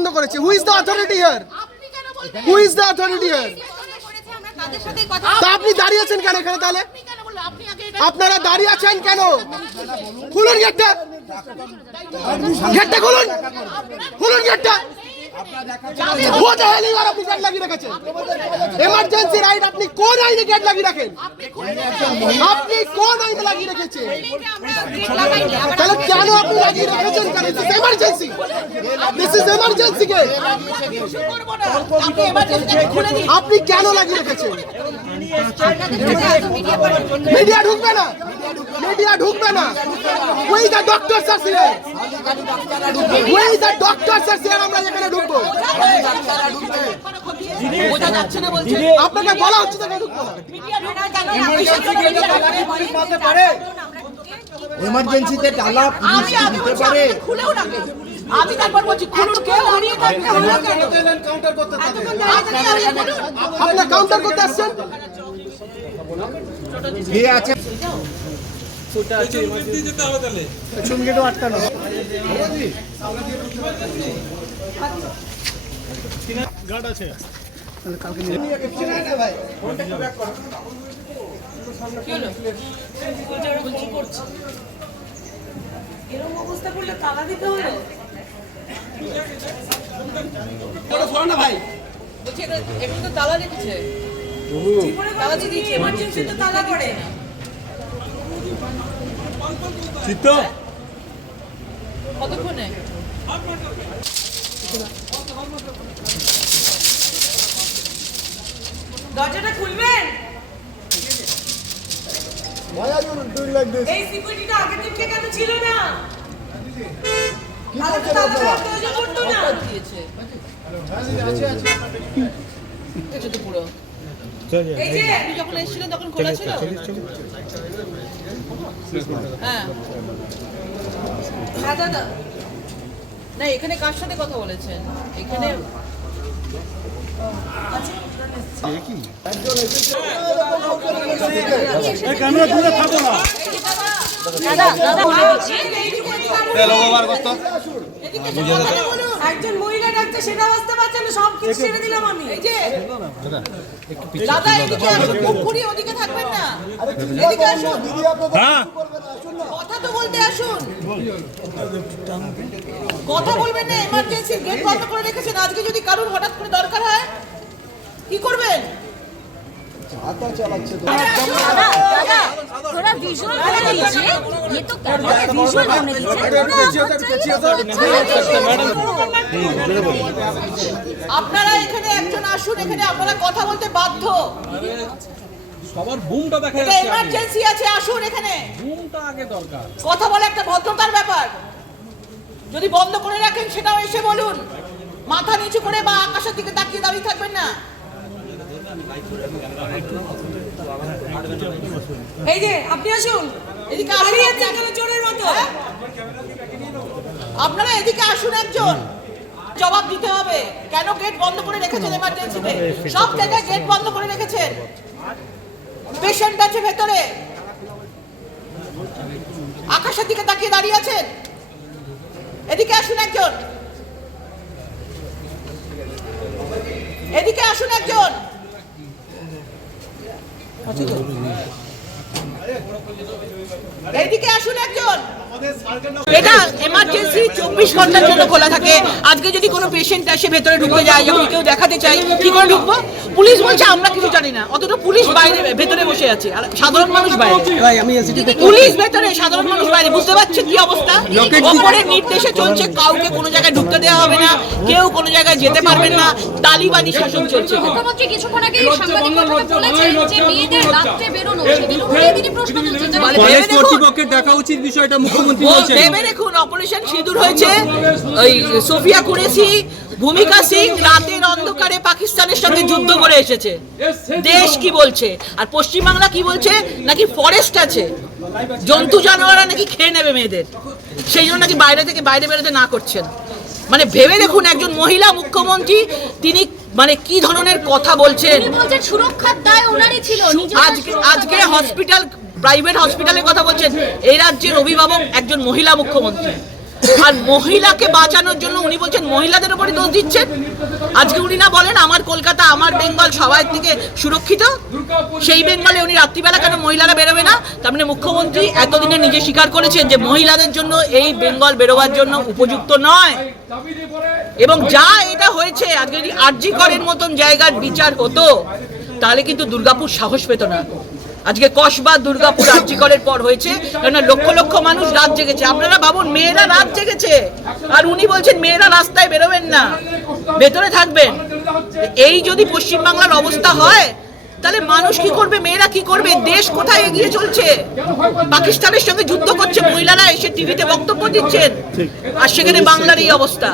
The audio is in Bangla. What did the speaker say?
বন্ধ করেছে। Who is the authority here who's কেন who is the authority here তা আপনি দাঁড়িয়ে আছেন কেন এখানে তাহলে? আপনারা দাঁড়িয়ে আছেন কেন? খুলুন গেটটা। গেটটা খুলুন। খুলুন গেটটা। What the hell you are আপনি গেট লাগিয়ে রেখেছেন। এমার্জেন্সি রাইট আপনি কোন আইনে গেট লাগিয়ে রাখেন? আপনি কোন আইনে লাগিয়ে রেখেছেন? তাহলে কেন আপনি লাগিয়ে রেখেছেন this emergency this is emergency gate আপনি কেন লাগিয়ে রেখেছেন? মিডিয়া ঢুকবে না। মিডিয়া ঢুকবে না। ওই দা ডক্টর স্যার ছিলেন ওই দা ডক্টর স্যার ছিলেন আমরা এখানে ঢুকবো। বোঝা যাচ্ছে না বলছে। আপনাকে বলা হচ্ছে এমার্জেন্সিতে টালা আমি আগে বলছি আপনি আমি তারপর বলছি খুলুন কেউ দাঁড়িয়ে থাকতে হলো কেন এতক্ষণ দাঁড়িয়ে দাঁড়িয়ে আপনি কাউন্টার করতে আসছেন। কে আছে? এরকম অবস্থা করলে তালা দিতে হলো বলছি এটা তো তালা করে তালা দিয়ে দিচ্ছে এমার্জেন্সি তো তালা পড়ে। কতক্ষণে? দরজাটা খুলবেন? এই সিকিউরিটিটা আগে থেকে কেন ছিল না? যখন এসেছিলেন তখন খোলা ছিল? হ্যাঁ। হ্যাঁ দাদা। না এখানে কার সাথে কথা বলেছেন? এখানে একজন মহিলা ডাক্তার সেটা বুঝতে পারছেন সব কিছু ছেড়ে দিলাম আমি। এই যে দাদা এদিকে আসুন ওদিকে থাকবেন না। এদিকে আসুন। কথা তো বলতে আসুন কথা বলবেন না এমার্জেন্সি গেট বন্ধ করে রেখেছেন আজকে যদি কারোর হঠাৎ করে দরকার হয় কি করবেন थोड़ा विजुअल बना दीजिए ये तो कैमरा में विजुअल होने আপনারা এখানে একজন আসুন এখানে আপনারা কথা বলতে বাধ্য সবার বুমটা দেখা এটা যাচ্ছে আগে। এমার্জেন্সি আছে আসুন এখানে। বুমটা আগে দরকার। কথা বলে একটা ভদ্রতার ব্যাপার। যদি বন্ধ করে রাখেন সেটাও এসে বলুন। মাথা নিচু করে বা আকাশের দিকে তাকিয়ে দাঁড়িয়ে থাকবেন না। এই যে আপনি আসুন। এদিকে আসুন দাঁড়িয়ে আছেন কেন চোরের মতো। হ্যাঁ? আপনারা এদিকে আসুন একজন। জবাব দিতে হবে। কেন গেট বন্ধ করে রেখেছেন এমার্জেন্সিতে সব জায়গায় গেট বন্ধ করে রেখেছেন। পেশেন্ট আছে ভেতরে। আকাশের দিকে তাকিয়ে দাঁড়িয়ে আছেন। এদিকে আসুন একজন। এদিকে আসুন একজন। এদিকে আসুন একজন। এটা এমার্জেন্সি চব্বিশ ঘণ্টার জন্য খোলা থাকে। আজকে যদি কোনো পেশেন্ট আসে ভেতরে ঢুকতে যায় যদি কেউ দেখাতে চাই কি করে ঢুকবো? পুলিশ বলছে আমরা কিছু জানি না। অথচ পুলিশ বাইরে ভেতরে বসে আছে। আর সাধারণ মানুষ বাইরে। পুলিশ ভেতরে সাধারণ মানুষ বাইরে। বুঝতে পারছেন কি অবস্থা? অপরের নির্দেশে চলছে কাউকে কোনো জায়গায় ঢুকতে দেওয়া হবে না কেউ কোনো জায়গায় যেতে পারবেন না তালিবানি শাসন চলছে মুখ্যমন্ত্রী কিছুক্ষণ আগে যে মেয়েদের রাত্রে বেরোনো সেদিন তিনি প্রশ্ন তুলছেন। যে মানে কলেজ ভেবে দেখুন। কর্তৃপক্ষের দেখা উচিত বিষয়টা মুখ্যমন্ত্রী ও ভেবে দেখুন অপারেশন সিঁদুর হয়েছে। ওই সোফিয়া কুরেশি ভূমিকা সিং রাতের অন্ধকারে পাকিস্তানের সঙ্গে যুদ্ধ করে এসেছে। দেশ কি বলছে? আর পশ্চিমবাংলা কি বলছে? নাকি ফরেস্ট আছে? জন্তু জানোয়াররা নাকি খেয়ে নেবে মেয়েদের? সেই জন্য নাকি বাইরে থেকে বাইরে বেরোতে না করছেন। মানে ভেবে দেখুন একজন মহিলা মুখ্যমন্ত্রী তিনি মানে কি ধরনের কথা বলছেন? সুরক্ষার দায় ওনারই ছিল আজকে আজকে হসপিটাল প্রাইভেট হসপিটালের কথা বলছেন, এই রাজ্যের অভিভাবক একজন মহিলা মুখ্যমন্ত্রী। আর মহিলাকে বাঁচানোর জন্য উনি বলছেন, মহিলাদের উপরে দোষ দিচ্ছেন। আজকে উনি না বলেন, আমার কলকাতা, আমার বেঙ্গল সবার থেকে সুরক্ষিত। সেই বেঙ্গলে উনি রাত্রিবেলা কেন মহিলারা বেরোবে না? তার মানে মুখ্যমন্ত্রী এতদিনে নিজে স্বীকার করেছেন যে মহিলাদের জন্য এই বেঙ্গল বেরোবার জন্য উপযুক্ত নয়। এবং যা এটা হয়েছে আজকে যদি আরজি করের মতন জায়গার বিচার হতো, তাহলে কিন্তু দুর্গাপুর সাহস পেত না। আজকে কসবা দুর্গাপুর আরজি করের পর হয়েছে কেননা লক্ষ লক্ষ মানুষ রাত জেগেছে। আপনারা ভাবুন মেয়েরা রাত জেগেছে। আর উনি বলছেন মেয়েরা রাস্তায় বেরোবেন না। ভেতরে থাকবেন। এই যদি পশ্চিমবাংলার অবস্থা হয় তাহলে মানুষ কি করবে মেয়েরা কি করবে? দেশ কোথায় এগিয়ে চলছে? পাকিস্তানের সঙ্গে যুদ্ধ করছে মহিলারা এসে টিভিতে বক্তব্য দিচ্ছেন। আর সেখানে বাংলার এই অবস্থা।